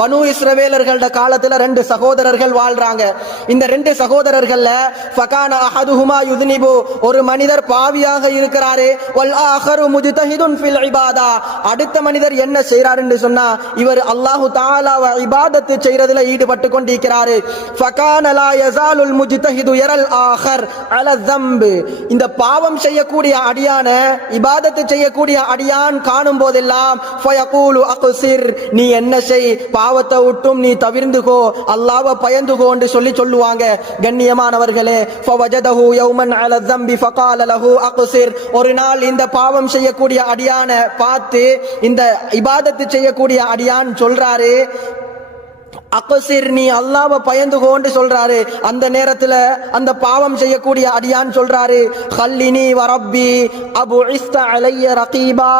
பனு இஸ்ரவேலர்களோட காலத்துல ரெண்டு சகோதரர்கள் வாழ்றாங்க. இந்த ரெண்டு சகோதரர்கள்ல ஃபகான அஹதுஹுமா யுதுனிபு ஒரு மனிதர் பாவியாக இருக்கிறாரு. வல் ஆஹரு முஜ்தஹிதுன் ஃபில் இபாதா. அடுத்த மனிதர் என்ன செய்றாருன்னு சொன்னா இவர் அல்லாஹு தாலாவ இபாதத்து செய்றதுல ஈடுபட்டு கொண்டிருக்கிறாரு. ஃபகான லா யஸாலுல் முஜ்தஹிது எரல் ஆஹர் அல தம்பு. இந்த பாவம் செய்யக்கூடிய அடியான இபாதத் செய்யக்கூடிய அடியான் காணும் போதெல்லாம் ஃபயகூலு அக்ஸிர் நீ என்ன செய் பாவத்தை விட்டும் நீ தவிர்ந்துகோ அல்லாவை பயந்துகோ என்று சொல்லி சொல்லுவாங்க. கண்ணியமானவர்களே ஃபவஜதஹு யௌமன் அல தம்பி ஃபகால லஹு ஒரு நாள் இந்த பாவம் செய்யக்கூடிய அடியான பார்த்து இந்த இபாதத்து செய்யக்கூடிய அடியான் சொல்றாரு அக்கசிர் நீ அல்லாவை பயந்துகோண்டு சொல்றாரு. அந்த நேரத்துல அந்த பாவம் செய்யக்கூடிய அடியான் சொல்றாரு ஹல்லினி வரப்பி அபு இஸ்தா அலைய ரகீபா.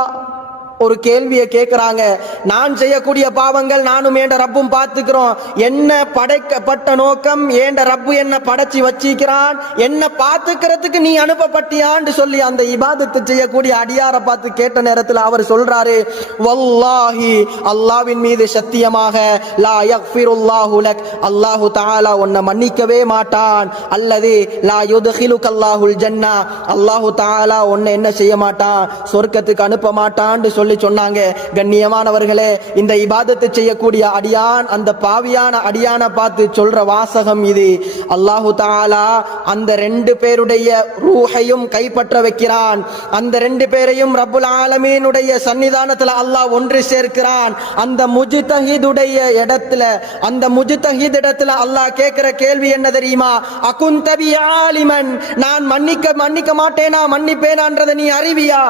ஒரு கேள்வியை கேட்கிறாங்க நான் செய்யக்கூடிய பாவங்கள் நானும் ஏண்ட ரப்பும் பார்த்துக்கிறோம். என்ன படைக்கப்பட்ட நோக்கம்? ஏண்ட ரப்பு என்ன படைச்சி வச்சிக்கிறான்? என்ன பார்த்துக்கிறதுக்கு நீ அனுப்பப்பட்டியான்னு சொல்லி அந்த இபாதத்தை செய்யக்கூடிய அடியாரை பார்த்து கேட்ட நேரத்தில் அவர் சொல்றாரு வல்லாஹி அல்லாவின் மீது சத்தியமாக லா யக்ஃபிருல்லாஹு லக். அல்லாஹு தஆலா உன்னை மன்னிக்கவே மாட்டான். அல்லது லா யுத்ஹிலுக அல்லாஹுல் ஜன்னா. அல்லாஹு தஆலா உன்னை என்ன செய்ய மாட்டான்? சொர்க்கத்துக்கு அனுப்ப மாட்டான்னு சொல்லி சொல்லி சொன்னாங்க. கண்ணியமானவர்களே இந்த இபாதத்தை செய்யக்கூடிய அடியான் அந்த பாவியான அடியான பார்த்து சொல்ற வாசகம் இது. அல்லாஹு தாலா அந்த ரெண்டு பேருடைய ரூஹையும் கைப்பற்ற வைக்கிறான். அந்த ரெண்டு பேரையும் ரபுல் ஆலமீனுடைய சன்னிதானத்துல அல்லாஹ் ஒன்று சேர்க்கிறான். அந்த முஜிதஹிதுடைய இடத்துல அந்த முஜிதஹித் இடத்துல அல்லாஹ் கேட்கிற கேள்வி என்ன தெரியுமா? அகுந்தபி ஆலிமன் நான் மன்னிக்க மன்னிக்க மாட்டேனா மன்னிப்பேனான்றதை நீ அறிவியா?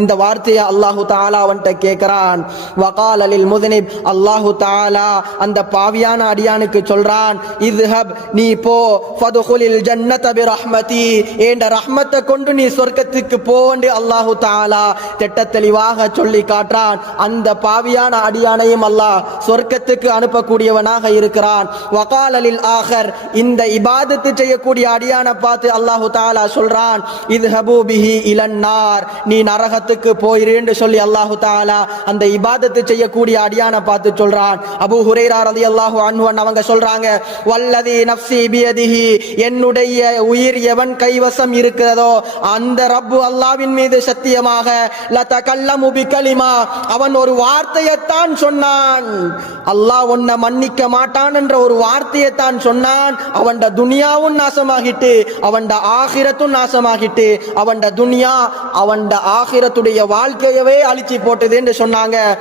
இந்த வார்த்தையை அல்லாஹு தாலா அவன்கிட்ட கேட்கிறான் வகால் அலில் முதனிப். அல்லாஹு தாலா அந்த பாவியான அடியானுக்கு சொல்றான் இதுஹப் நீ போ. ஃபதுகுலில் ஜன்னத பி ரஹ்மதி ஏண்ட ரஹ்மத்தை கொண்டு நீ சொர்க்கத்துக்கு போண்டு அல்லாஹு தாலா திட்ட தெளிவாக சொல்லி காட்டுறான். அந்த பாவியான அடியானையும் அல்லாஹ் சொர்க்கத்துக்கு அனுப்பக்கூடியவனாக இருக்கிறான். வகால் அலில் ஆகர் இந்த இபாதத்து செய்யக்கூடிய அடியானை பார்த்து அல்லாஹு தாலா சொல்றான் இது ஹபூபிஹி இலன்னார் நீ நரக நரகத்துக்கு போயிரு சொல்லி அல்லாஹு தாலா அந்த இபாதத்து செய்யக்கூடிய அடியான பார்த்து சொல்றான். அபு ஹுரேரா ரதி அல்லாஹு அன்வன் அவங்க சொல்றாங்க வல்லதி நப்சி பியதிஹி என்னுடைய உயிர் எவன் கைவசம் இருக்கிறதோ அந்த ரப்பு அல்லாவின் மீது சத்தியமாக லத கல்லமு பிகலிமா அவன் ஒரு வார்த்தையைத்தான் சொன்னான். அல்லாஹ் உன்னை மன்னிக்க மாட்டான் என்ற ஒரு வார்த்தையைத்தான் சொன்னான். அவன்ட துனியாவும் நாசமாகிட்டு அவன்ட ஆகிரத்தும் நாசமாகிட்டு அவன்ட துனியா அவன்ட ஆகிரத்துடைய வாழ்க்கையவே அழிச்சு போட்டது என்று சொன்னாங்க.